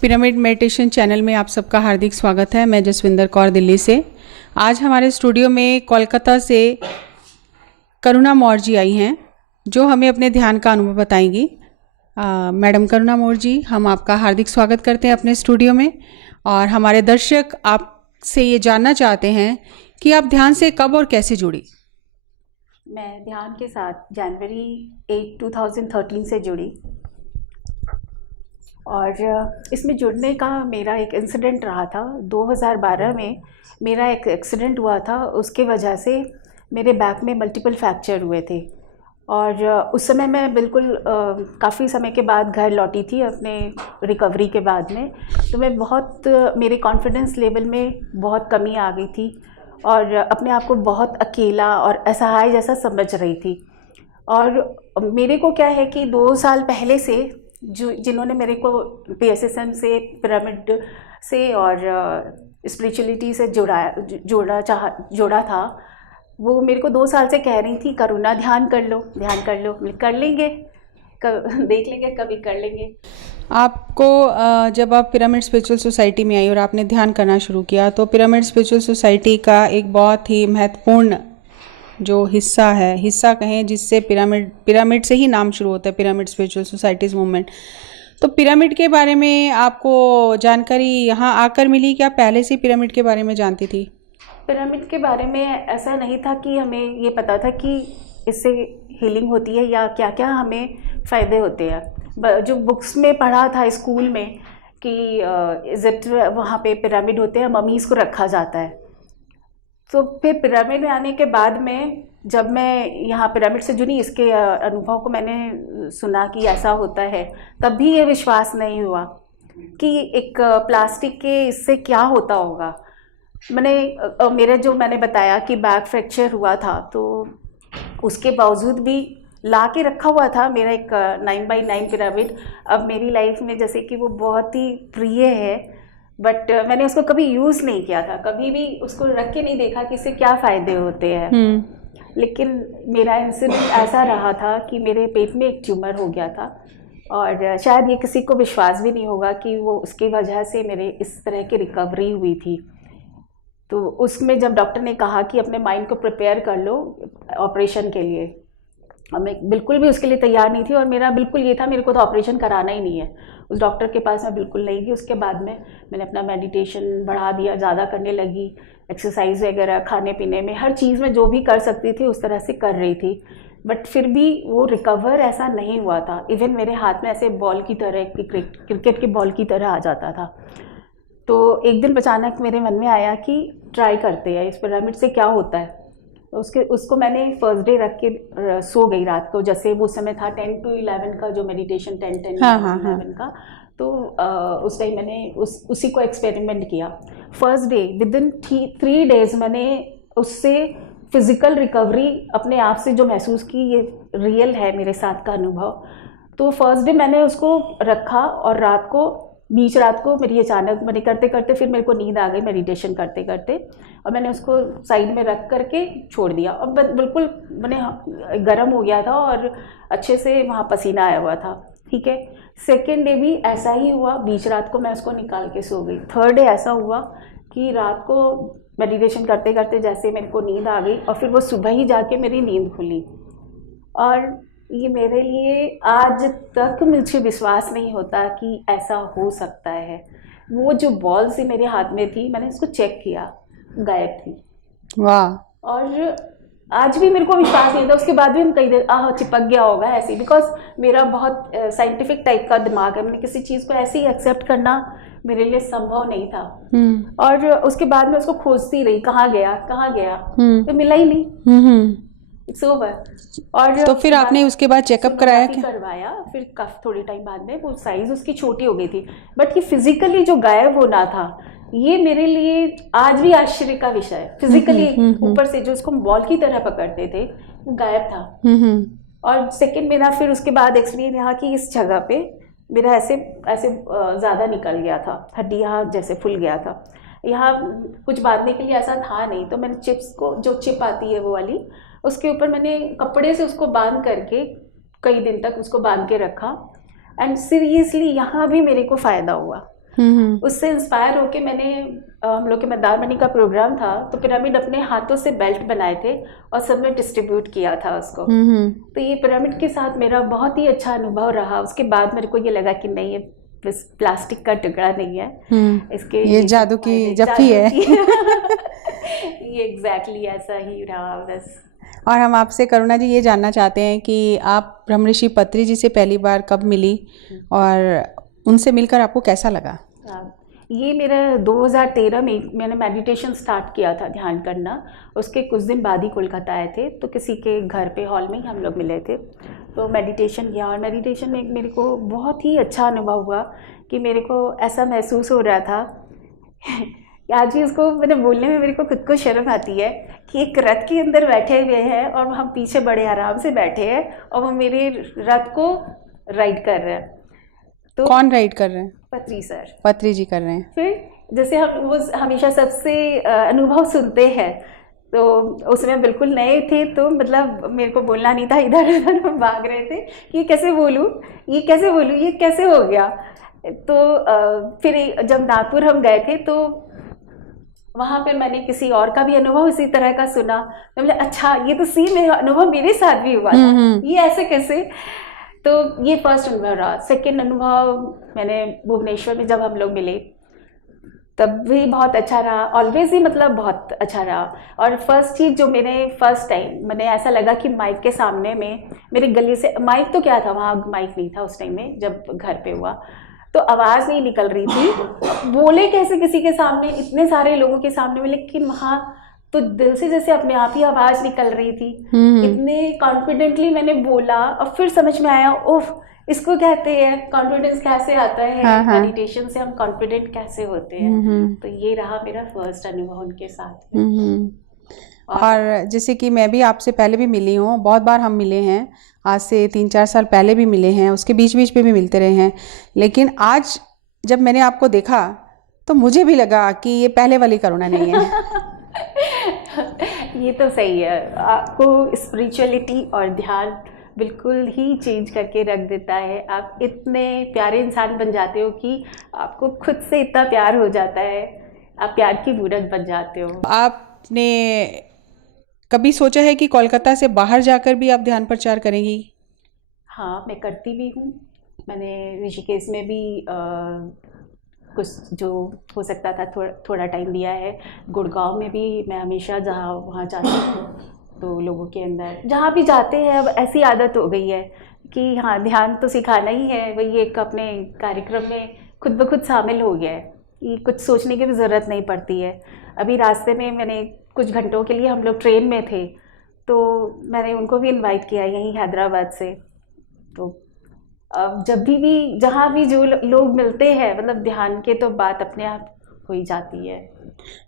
Pyramid meditation channel में आप सबका हार्दिक स्वागत है। मैं जसविंदर कौर दिल्ली से। आज हमारे स्टूडियो में कोलकाता से करुणा मौर्य जी आई हैं जो हमें अपने ध्यान का अनुभव बताएंगी। मैडम करुणा मौर्य जी, हम आपका हार्दिक स्वागत करते हैं अपने स्टूडियो में। और हमारे दर्शक आपसे ये जानना चाहते हैं कि आप ध्यान से कब और कैसे जुड़ी। मैं ध्यान के साथ जनवरी 8, 2013 से जुड़ी और इसमें जुड़ने का मेरा एक इंसिडेंट रहा था। 2012 में मेरा एक एक्सीडेंट हुआ था, उसके वजह से मेरे बैक में मल्टीपल फ्रैक्चर हुए थे और उस समय मैं बिल्कुल काफ़ी समय के बाद घर लौटी थी अपने रिकवरी के बाद में। तो मैं बहुत मेरे कॉन्फिडेंस लेवल में बहुत कमी आ गई थी और अपने आप को बहुत अकेला और असहाय जैसा समझ रही थी। और मेरे को क्या है कि 2 साल पहले से जिन्होंने मेरे को PSSM से, पिरामिड से और स्पिरिचुअलिटी से जोड़ा था, वो मेरे को 2 साल से कह रही थी करुणा ध्यान कर लो, कर लेंगे, देख लेंगे, कभी कर लेंगे। आपको जब आप पिरामिड स्पिरिचुअल सोसाइटी में आई और आपने ध्यान करना शुरू किया, तो पिरामिड स्पिरिचुअल सोसाइटी का एक बहुत ही महत्वपूर्ण जो हिस्सा कहें, जिससे पिरामिड से ही नाम शुरू होता है, पिरामिड स्पिरिचुअल सोसाइटीज़ मूवमेंट। तो पिरामिड के बारे में आपको जानकारी यहाँ आकर मिली कि आप पहले से पिरामिड के बारे में जानती थी? पिरामिड के बारे में ऐसा नहीं था कि हमें ये पता था कि इससे हीलिंग होती है या क्या क्या हमें फ़ायदे होते हैं। जो बुक्स में पढ़ा था स्कूल में कि इज़िट वहाँ पे पिरामिड होते हैं, ममीज़ को रखा जाता है। तो फिर पिरामिड में आने के बाद में जब मैं यहाँ पिरामिड से जुड़ी, इसके अनुभव को मैंने सुना कि ऐसा होता है, तब भी ये विश्वास नहीं हुआ कि एक प्लास्टिक के इससे क्या होता होगा। मैंने बताया कि बैक फ्रैक्चर हुआ था, तो उसके बावजूद भी ला के रखा हुआ था मेरा एक 9x9 पिरामिड। अब मेरी लाइफ में जैसे कि वो बहुत ही प्रिय है, बट मैंने उसको कभी यूज़ नहीं किया था, कभी भी उसको रख के नहीं देखा कि इससे क्या फ़ायदे होते हैं। लेकिन मेरा इंसिडेंट ऐसा रहा था कि मेरे पेट में एक ट्यूमर हो गया था और शायद ये किसी को विश्वास भी नहीं होगा कि वो उसकी वजह से मेरे इस तरह की रिकवरी हुई थी। तो उसमें जब डॉक्टर ने कहा कि अपने माइंड को प्रिपेयर कर लो ऑपरेशन के लिए, और मैं बिल्कुल भी उसके लिए तैयार नहीं थी और मेरा बिल्कुल ये था मेरे को तो ऑपरेशन कराना ही नहीं है। उस डॉक्टर के पास मैं बिल्कुल नहीं गई। उसके बाद में मैंने अपना मेडिटेशन बढ़ा दिया, ज़्यादा करने लगी, एक्सरसाइज वगैरह, खाने पीने में, हर चीज़ में जो भी कर सकती थी उस तरह से कर रही थी। बट फिर भी वो रिकवर ऐसा नहीं हुआ था। इवन मेरे हाथ में ऐसे बॉल की तरह, क्रिकेट की बॉल की तरह आ जाता था। तो एक दिन अचानक मेरे मन में आया कि ट्राई करते हैं, इस पिरामिड से क्या होता है। उसको मैंने फर्स्ट डे रख के सो गई रात को। जैसे वो समय था 10 to 11 का जो मेडिटेशन, 10 11 का। तो उस टाइम मैंने उसी को एक्सपेरिमेंट किया। फर्स्ट डे विदिन 3 डेज़ मैंने उससे फिज़िकल रिकवरी अपने आप से जो महसूस की, ये रियल है मेरे साथ का अनुभव। तो फर्स्ट डे मैंने उसको रखा और बीच रात को मेरी अचानक मैंने करते करते फिर मेरे को नींद आ गई मेडिटेशन करते करते, और मैंने उसको साइड में रख करके छोड़ दिया। और बिल्कुल मैंने गर्म हो गया था और अच्छे से वहाँ पसीना आया हुआ था। ठीक है, सेकेंड डे भी ऐसा ही हुआ, बीच रात को मैं उसको निकाल के सो गई। थर्ड डे ऐसा हुआ कि रात को मेडिटेशन करते करते जैसे मेरे को नींद आ गई और फिर वो सुबह ही जाके मेरी नींद खुली। और ये मेरे लिए आज तक मुझे विश्वास नहीं होता कि ऐसा हो सकता है। वो जो बॉल से मेरे हाथ में थी, मैंने उसको चेक किया, गायब थी। वाह। और आज भी मेरे को विश्वास नहीं था। उसके बाद भी हम कई देर चिपक गया होगा ऐसे, बिकॉज मेरा बहुत साइंटिफिक टाइप का दिमाग है। मैंने किसी चीज़ को ऐसे ही एक्सेप्ट करना मेरे लिए संभव नहीं था। और उसके बाद मैं उसको खोजती रही, कहाँ गया तो मिला ही नहीं। It's over. और तो फिर आपने उसके बाद चेकअप कराया क्या? करवाया। फिर काफ़ी थोड़ी टाइम बाद में वो साइज़ उसकी छोटी हो गई थी, बट ये फिजिकली जो गायब होना था, ये मेरे लिए आज भी आश्चर्य का विषय है। फिजिकली ऊपर से जो उसको बॉल की तरह पकड़ते थे, वो गायब था। और सेकंड मेरा फिर उसके बाद एक्सपीरियंस यहाँ की इस जगह पे मेरा ऐसे ज़्यादा निकल गया था, हड्डी यहाँ जैसे फूल गया था। यहाँ कुछ बांधने के लिए ऐसा था नहीं, तो मैंने चिप्स को, जो चिप आती है वो वाली, उसके ऊपर मैंने कपड़े से उसको बांध करके कई दिन तक उसको बांध के रखा। एंड सीरियसली यहाँ भी मेरे को फ़ायदा हुआ। उससे इंस्पायर होके मैंने हम लोग के मंदारमनी का प्रोग्राम था, तो पिरामिड अपने हाथों से बेल्ट बनाए थे और सब में डिस्ट्रीब्यूट किया था उसको। तो ये पिरामिड के साथ मेरा बहुत ही अच्छा अनुभव रहा। उसके बाद मेरे को ये लगा कि नहीं, ये बस प्लास्टिक का टुकड़ा नहीं है, इसके ये जादू की जफ्फी है। ये एग्जैक्टली ऐसा ही रहा बस। और हम आपसे करुणा जी ये जानना चाहते हैं कि आप ब्रह्मऋषि पत्री जी से पहली बार कब मिली और उनसे मिलकर आपको कैसा लगा? ये मेरा 2013 में मैंने मेडिटेशन स्टार्ट किया था, ध्यान करना। उसके कुछ दिन बाद ही कोलकाता आए थे, तो किसी के घर पे हॉल में ही हम लोग मिले थे, तो मेडिटेशन किया। और मेडिटेशन में मेरे को बहुत ही अच्छा अनुभव हुआ कि मेरे को ऐसा महसूस हो रहा था आज भी उसको मैंने बोलने में मेरे को खुद को शर्म आती है कि एक रथ के अंदर बैठे हुए हैं और हम पीछे बड़े आराम से बैठे हैं और वो मेरे रथ को राइड कर रहे हैं। तो कौन राइड कर रहे हैं? पत्री सर। पत्री जी कर रहे हैं। फिर जैसे हम वो हमेशा सबसे अनुभव सुनते हैं, तो उसमें बिल्कुल नए थे, तो मतलब मेरे को बोलना नहीं था, इधर उधर भाग रहे थे कि ये कैसे बोलूँ, ये कैसे बोलूँ, ये कैसे हो गया। तो फिर जब नागपुर हम गए थे, तो वहाँ पे मैंने किसी और का भी अनुभव इसी तरह का सुना, तो बोले अच्छा ये तो सेम अनुभव मेरे साथ भी हुआ था, ये ऐसे कैसे। तो ये फर्स्ट अनुभव रहा। सेकेंड अनुभव मैंने भुवनेश्वर में जब हम लोग मिले तब भी बहुत अच्छा रहा, ऑलवेज ही मतलब बहुत अच्छा रहा। और फर्स्ट चीज़ जो मैंने फर्स्ट टाइम मैंने ऐसा लगा कि माइक के सामने में मेरे गले से, माइक तो क्या था, वहाँ माइक नहीं था उस टाइम में जब घर पे हुआ, तो आवाज़ नहीं निकल रही थी, बोले कैसे किसी के सामने, इतने सारे लोगों के सामने में, लेकिन वहाँ तो दिल से जैसे अपने आप ही आवाज़ निकल रही थी। इतने कॉन्फिडेंटली मैंने बोला और फिर समझ में आया, ओह इसको कहते हैं कॉन्फिडेंस कैसे आता है, मेडिटेशन से हम कॉन्फिडेंट कैसे होते हैं। तो ये रहा मेरा फर्स्ट अनुभव उनके साथ। और जैसे कि मैं भी आपसे पहले भी मिली हूँ, बहुत बार हम मिले हैं, आज से 3-4 साल पहले भी मिले हैं, उसके बीच बीच पे भी मिलते रहे हैं, लेकिन आज जब मैंने आपको देखा तो मुझे भी लगा कि ये पहले वाली करुणा नहीं है। ये तो सही है, आपको स्पिरिचुअलिटी और ध्यान बिल्कुल ही चेंज करके रख देता है। आप इतने प्यारे इंसान बन जाते हो कि आपको खुद से इतना प्यार हो जाता है, आप प्यार की मूर्त बन जाते हो। आपने कभी सोचा है कि कोलकाता से बाहर जाकर भी आप ध्यान प्रचार करेंगी? हाँ, मैं करती भी हूँ। मैंने ऋषिकेश में भी कुछ जो हो सकता था थोड़ा टाइम दिया है। गुड़गांव में भी मैं हमेशा जहाँ वहाँ जाती हूँ, तो लोगों के अंदर जहाँ भी जाते हैं अब ऐसी आदत हो गई है कि हाँ ध्यान तो सिखाना ही है, वही एक अपने कार्यक्रम में खुद ब खुद शामिल हो गया है कि कुछ सोचने की भी ज़रूरत नहीं पड़ती है। अभी रास्ते में मैंने कुछ घंटों के लिए, हम लोग ट्रेन में थे, तो मैंने उनको भी इनवाइट किया यहीं हैदराबाद से। तो अब जब भी जहाँ भी जो लोग मिलते हैं, मतलब ध्यान के तो बात अपने आप हो ही जाती है।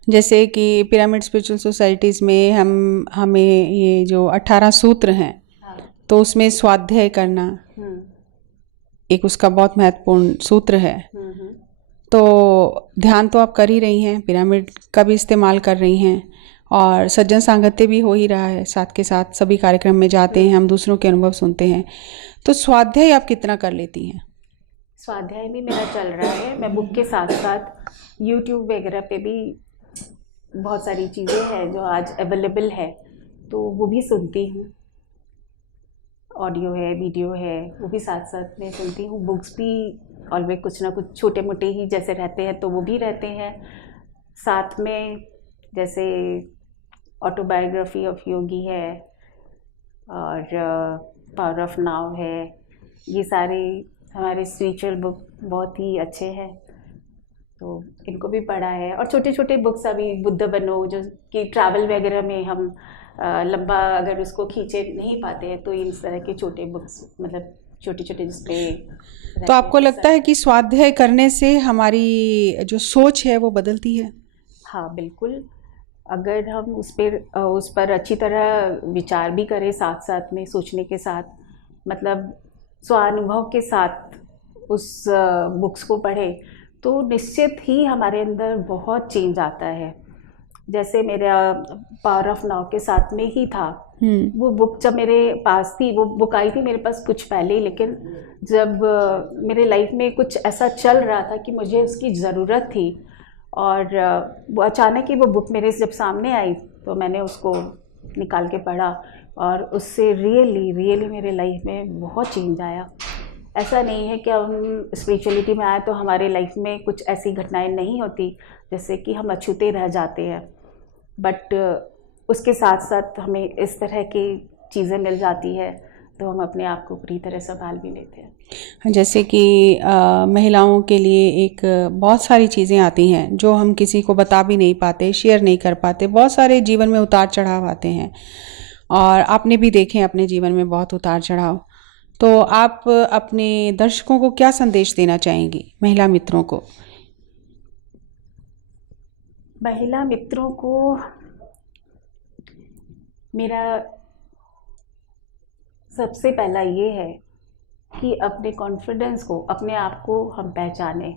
जैसे कि पिरामिड स्पिरिचुअल सोसाइटीज़ में हमें ये जो 18 सूत्र हैं, तो उसमें स्वाध्याय करना एक उसका बहुत महत्वपूर्ण सूत्र है। तो ध्यान तो आप कर ही रही हैं, पिरामिड का भी इस्तेमाल कर रही हैं, और सज्जन सांगत्य भी हो ही रहा है साथ के साथ, सभी कार्यक्रम में जाते हैं, हम दूसरों के अनुभव सुनते हैं। तो स्वाध्याय आप कितना कर लेती हैं? स्वाध्याय भी मेरा चल रहा है। मैं बुक के साथ साथ यूट्यूब वगैरह पे भी बहुत सारी चीज़ें हैं जो आज अवेलेबल है, तो वो भी सुनती हूँ। ऑडियो है, वीडियो है, वो भी साथ साथ में सुनती हूँ। बुक्स भी ऑलवेज कुछ ना कुछ छोटे मोटे ही जैसे रहते हैं, तो वो भी रहते हैं साथ में। जैसे ऑटोबायोग्राफी ऑफ योगी है और पावर ऑफ नाउ है, ये सारे हमारे स्पिरिचुअल बुक बहुत ही अच्छे हैं, तो इनको भी पढ़ा है। और छोटे छोटे बुक्स अभी बुद्ध बनो, जो कि ट्रैवल वगैरह में हम लंबा अगर उसको खींचे नहीं पाते हैं, तो इन तरह के छोटे बुक्स, मतलब छोटे छोटे जिसपे। तो आपको लगता है कि स्वाध्याय करने से हमारी जो सोच है वो बदलती है? हाँ बिल्कुल, अगर हम उस पर अच्छी तरह विचार भी करें साथ साथ में, सोचने के साथ, मतलब स्वानुभव के साथ उस बुक्स को पढ़ें, तो निश्चित ही हमारे अंदर बहुत चेंज आता है। जैसे मेरा पावर ऑफ नाउ के साथ में ही था वो बुक जब मेरे पास थी, वो बुक आई थी मेरे पास कुछ पहले ही, लेकिन जब मेरे लाइफ में कुछ ऐसा चल रहा था कि मुझे उसकी ज़रूरत थी, और वो अचानक ही वो बुक मेरे जब सामने आई तो मैंने उसको निकाल के पढ़ा, और उससे रियली मेरे लाइफ में बहुत चेंज आया। ऐसा नहीं है कि हम स्पिरिचुअलिटी में आए तो हमारे लाइफ में कुछ ऐसी घटनाएं नहीं होती जैसे कि हम अछूते रह जाते हैं, बट उसके साथ साथ हमें इस तरह की चीज़ें मिल जाती है तो हम अपने आप को पूरी तरह संभाल भी लेते हैं। जैसे कि महिलाओं के लिए एक बहुत सारी चीज़ें आती हैं जो हम किसी को बता भी नहीं पाते, शेयर नहीं कर पाते। बहुत सारे जीवन में उतार चढ़ाव आते हैं, और आपने भी देखे अपने जीवन में बहुत उतार चढ़ाव। तो आप अपने दर्शकों को क्या संदेश देना चाहेंगी, महिला मित्रों को? महिला मित्रों को मेरा सबसे पहला ये है कि अपने कॉन्फिडेंस को, अपने आप को हम पहचानें।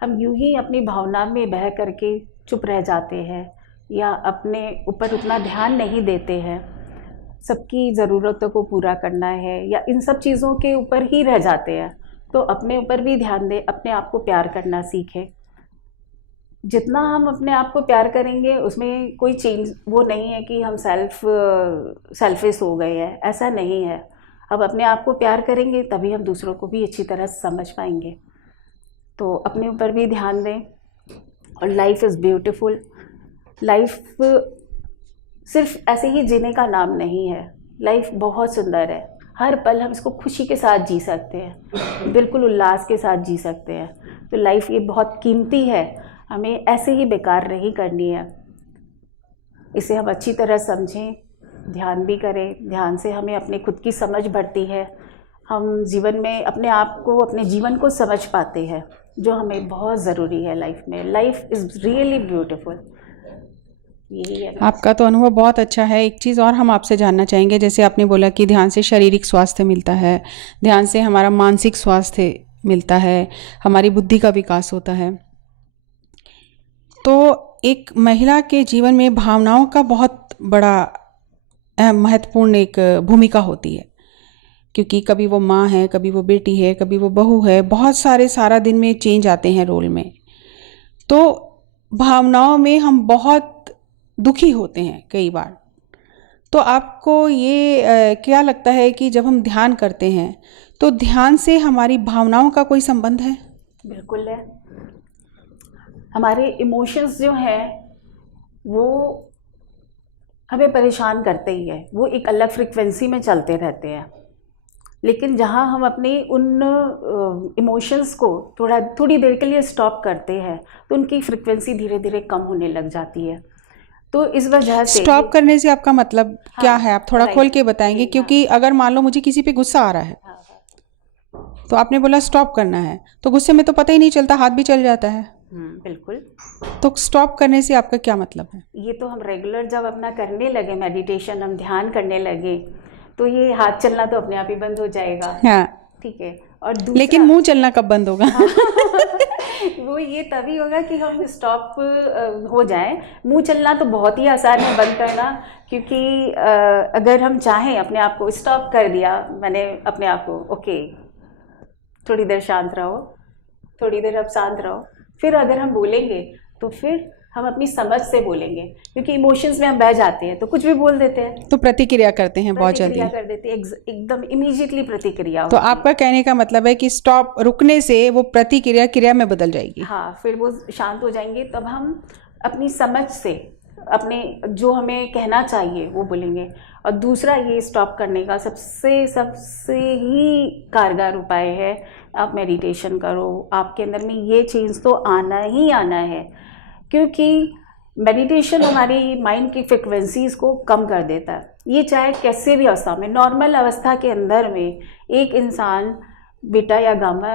हम यूं ही अपनी भावना में बह करके चुप रह जाते हैं या अपने ऊपर उतना ध्यान नहीं देते हैं। सबकी ज़रूरतों को पूरा करना है या इन सब चीज़ों के ऊपर ही रह जाते हैं। तो अपने ऊपर भी ध्यान दें, अपने आप को प्यार करना सीखें। जितना हम अपने आप को प्यार करेंगे उसमें कोई चेंज वो नहीं है कि हम सेल्फिश हो गए हैं, ऐसा नहीं है। अब अपने आप को प्यार करेंगे तभी हम दूसरों को भी अच्छी तरह समझ पाएंगे। तो अपने ऊपर भी ध्यान दें। और लाइफ इज़ ब्यूटीफुल। लाइफ सिर्फ ऐसे ही जीने का नाम नहीं है। लाइफ बहुत सुंदर है। हर पल हम इसको खुशी के साथ जी सकते हैं, बिल्कुल उल्लास के साथ जी सकते हैं। तो लाइफ ये बहुत कीमती है, हमें ऐसे ही बेकार नहीं करनी है। इसे हम अच्छी तरह समझें, ध्यान भी करें। ध्यान से हमें अपने खुद की समझ बढ़ती है। हम जीवन में अपने आप को, अपने जीवन को समझ पाते हैं, जो हमें बहुत ज़रूरी है लाइफ में। Life is really beautiful. यही है। आपका तो अनुभव बहुत अच्छा है। एक चीज़ और हम आपसे जानना चाहेंगे, जैसे आपने बोला कि ध्यान से शारीरिक स्वास्थ्य मिलता है, ध्यान से हमारा मानसिक स्वास्थ्य मिलता है, हमारी बुद्धि का विकास होता है। तो एक महिला के जीवन में भावनाओं का बहुत बड़ा महत्वपूर्ण एक भूमिका होती है, क्योंकि कभी वो माँ है, कभी वो बेटी है, कभी वो बहू है। बहुत सारा दिन में चेंज आते हैं रोल में। तो भावनाओं में हम बहुत दुखी होते हैं कई बार। तो आपको ये क्या लगता है कि जब हम ध्यान करते हैं तो ध्यान से हमारी भावनाओं का कोई संबंध है? बिल्कुल है। हमारे इमोशंस जो हैं वो हमें परेशान करते ही है। वो एक अलग फ्रिक्वेंसी में चलते रहते हैं, लेकिन जहाँ हम अपने उन इमोशंस को थोड़ी देर के लिए स्टॉप करते हैं तो उनकी फ्रिक्वेंसी धीरे धीरे कम होने लग जाती है। तो इस वजह से स्टॉप करने से आपका मतलब क्या है? आप थोड़ा खोल के बताएंगे, क्योंकि अगर मान लो मुझे किसी पे गुस्सा आ रहा है, तो आपने बोला स्टॉप करना है, तो गुस्से में तो पता ही नहीं चलता, हाथ भी चल जाता है। बिल्कुल। तो स्टॉप करने से आपका क्या मतलब है? ये तो हम रेगुलर जब अपना करने लगे, मेडिटेशन हम ध्यान करने लगे, तो ये हाथ चलना तो अपने आप ही बंद हो जाएगा। हाँ, ठीक है। और लेकिन मुंह चलना कब बंद होगा? वो ये तभी होगा कि हम स्टॉप हो जाएं। मुंह चलना तो बहुत ही आसान है बंद करना, क्योंकि अगर हम चाहें अपने आप को स्टॉप कर दिया, मैंने अपने आप को ओके थोड़ी देर शांत रहो, थोड़ी देर अब शांत रहो, फिर अगर हम बोलेंगे तो फिर हम अपनी समझ से बोलेंगे, क्योंकि इमोशंस में हम बह जाते हैं तो कुछ भी बोल देते हैं, तो प्रतिक्रिया करते हैं बहुत जल्दी, प्रतिक्रिया कर देते हैं, एकदम इमीडिएटली प्रतिक्रिया तो होती है। आपका कहने का मतलब है कि स्टॉप, रुकने से वो प्रतिक्रिया क्रिया में बदल जाएगी। हाँ, फिर वो शांत हो जाएंगे, तब हम अपनी समझ से अपने जो हमें कहना चाहिए वो बोलेंगे। और दूसरा ये स्टॉप करने का सबसे ही कारगर उपाय है, आप मेडिटेशन करो। आपके अंदर में ये चेंज तो आना ही आना है, क्योंकि मेडिटेशन हमारी माइंड की फ्रिक्वेंसीज़ को कम कर देता है। ये चाहे कैसे भी अवस्था में, नॉर्मल अवस्था के अंदर में एक इंसान बीटा या गामा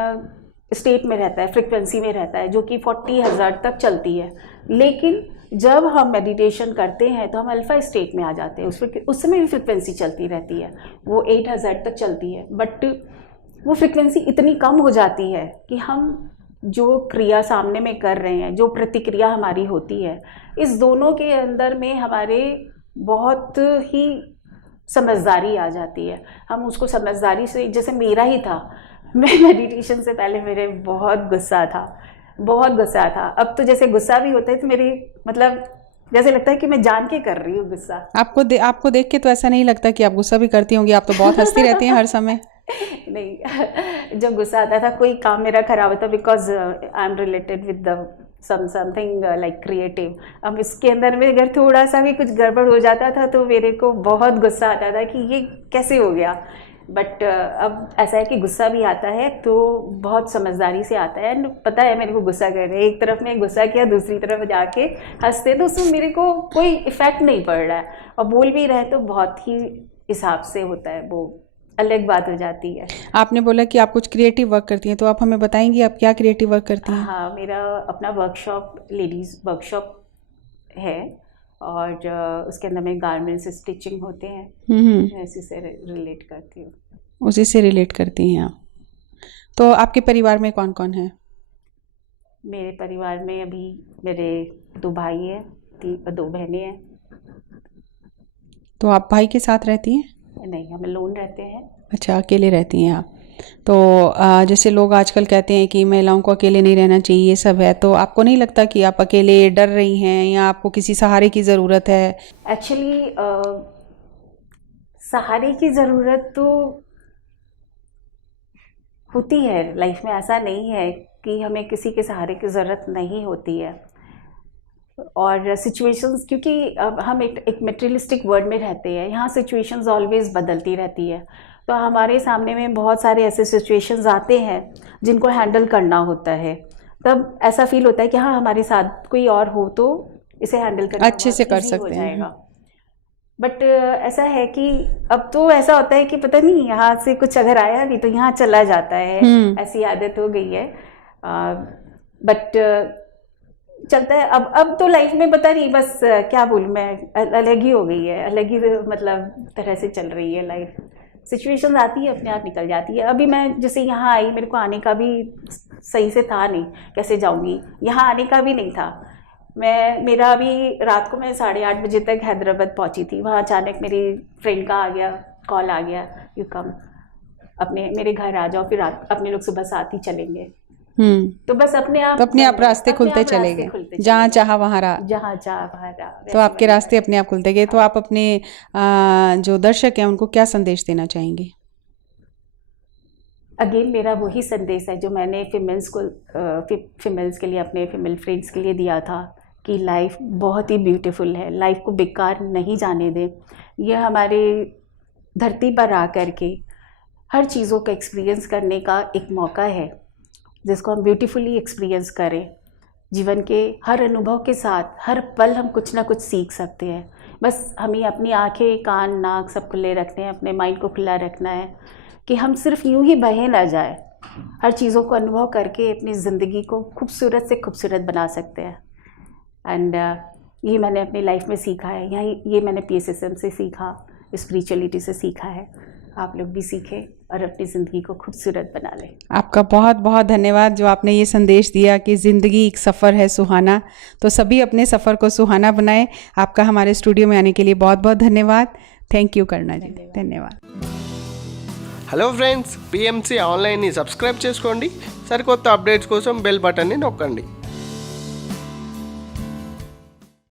स्टेट में रहता है, फ्रिक्वेंसी में रहता है, जो कि 40,000 तक चलती है। लेकिन जब हम मेडिटेशन करते हैं तो हम अल्फ़ा स्टेट में आ जाते हैं। उस समय भी फ्रिक्वेंसी चलती रहती है, वो 8,000 तक चलती है, बट वो फ्रिक्वेंसी इतनी कम हो जाती है कि हम जो क्रिया सामने में कर रहे हैं, जो प्रतिक्रिया हमारी होती है, इस दोनों के अंदर में हमारे बहुत ही समझदारी आ जाती है। हम उसको समझदारी से, जैसे मेरा ही था, मैं मेडिटेशन से पहले मेरे बहुत गुस्सा था। अब तो जैसे गुस्सा भी होता है तो मेरी मतलब जैसे लगता है कि मैं जान के कर रही हूँ गुस्सा। आपको देख के तो ऐसा नहीं लगता कि आप गुस्सा भी करती होंगी, आप तो बहुत हंसती रहती हैं हर समय। नहीं, जब गुस्सा आता था कोई काम मेरा खराब होता, because I am related with the something like creative. अब इसके अंदर में अगर थोड़ा सा भी कुछ गड़बड़ हो जाता था तो मेरे को बहुत गुस्सा आता था कि ये कैसे हो गया। बट अब ऐसा है कि गुस्सा भी आता है तो बहुत समझदारी से आता है, एंड पता है मेरे को गुस्सा कर रहे हैं, एक तरफ में गुस्सा किया दूसरी तरफ जाके हंसते, तो उसमें मेरे को कोई इफेक्ट नहीं पड़ रहा है, और बोल भी रहे तो बहुत ही हिसाब से होता है, वो अलग बात हो जाती है। आपने बोला कि आप कुछ क्रिएटिव वर्क करती हैं, तो आप हमें बताएंगी आप क्या क्रिएटिव वर्क करती हैं? हाँ, मेरा अपना वर्कशॉप, लेडीज़ वर्कशॉप है, और उसके अंदर में गारमेंट्स स्टिचिंग होते हैं, मैं इसी से रिलेट करती हूँ। उसी से रिलेट करती हैं आप। तो आपके परिवार में कौन कौन है? मेरे परिवार में अभी मेरे 2 भाई हैं, 2 बहनें हैं। तो आप भाई के साथ रहती हैं? नहीं, हम लोन रहते हैं। अच्छा, अकेले रहती हैं आप। तो जैसे लोग आजकल कहते हैं कि महिलाओं को अकेले नहीं रहना चाहिए, ये सब है, तो आपको नहीं लगता कि आप अकेले डर रही हैं या आपको किसी सहारे की ज़रूरत है? एक्चुअली सहारे की ज़रूरत तो होती है लाइफ में, ऐसा नहीं है कि हमें किसी के सहारे की ज़रूरत नहीं होती है। और सिचुएशंस, क्योंकि अब हम एक मटेरियलिस्टिक वर्ल्ड में रहते हैं, यहाँ सिचुएशंस ऑलवेज बदलती रहती है, तो हमारे सामने में बहुत सारे ऐसे सिचुएशंस आते हैं जिनको हैंडल करना होता है। तब ऐसा फील होता है कि हाँ, हमारे साथ कोई और हो तो इसे हैंडल करना अच्छे से कर easy सकते हो हैं। जाएगा। बट ऐसा है कि अब तो ऐसा होता है कि पता नहीं यहाँ से कुछ अगर आया भी तो यहाँ चला जाता है, ऐसी आदत हो गई है। बट चलता है। अब तो लाइफ में पता नहीं बस क्या बोलूँ मैं, अलग ही हो गई है, अलग ही मतलब तरह से चल रही है लाइफ। सिचुएशन आती है अपने आप निकल जाती है। अभी मैं जैसे यहाँ आई, मेरे को आने का भी सही से था नहीं, कैसे जाऊँगी, यहाँ आने का भी नहीं था। मेरा अभी रात को मैं 8:30 बजे तक हैदराबाद पहुँची थी, वहाँ अचानक मेरी फ्रेंड का आ गया, कॉल आ गया, यू कम अपने मेरे घर आ जाओ, फिर अपने लोग सुबह साथ ही चलेंगे। तो बस अपने आप रास्ते खुलते चले गए, जहाँ चाहा वहाँ रहा। जहाँ चाहा वहाँ रहा, तो आपके रास्ते अपने आप खुलते गए। तो आप अपने जो दर्शक हैं उनको क्या संदेश देना चाहेंगे? अगेन मेरा वही संदेश है जो मैंने फीमेल्स के लिए, अपने फीमेल फ्रेंड्स के लिए दिया था, कि लाइफ बहुत ही ब्यूटीफुल है, लाइफ को बेकार नहीं जाने दें। यह हमारे धरती पर आकर के हर चीज़ों का एक्सपीरियंस करने का एक मौका है, जिसको हम ब्यूटीफुली एक्सपीरियंस करें। जीवन के हर अनुभव के साथ हर पल हम कुछ ना कुछ सीख सकते हैं। बस हमें अपनी आँखें, कान, नाक सब खुले रखने हैं, अपने माइंड को खुला रखना है कि हम सिर्फ यूं ही बहे ना जाए, हर चीज़ों को अनुभव करके अपनी ज़िंदगी को खूबसूरत से खूबसूरत बना सकते हैं। एंड ये मैंने अपनी लाइफ में सीखा है, ये मैंने PSSM से सीखा, स्पिरिचुअलिटी से सीखा है। आप लोग भी सीखें और अपनी ज़िंदगी को खूबसूरत बना लें। आपका बहुत बहुत धन्यवाद जो आपने ये संदेश दिया कि ज़िंदगी एक सफ़र है सुहाना, तो सभी अपने सफ़र को सुहाना बनाएं। आपका हमारे स्टूडियो में आने के लिए बहुत बहुत धन्यवाद। थैंक यू करुणा जी, धन्यवाद। హలో ఫ్రెండ్స్, PMC ఆన్లైన్ని సబ్స్క్రైబ్ చేసుకోండి. సరికొత్త అప్డేట్స్ కోసం బెల్ బటన్ని నొక్కండి.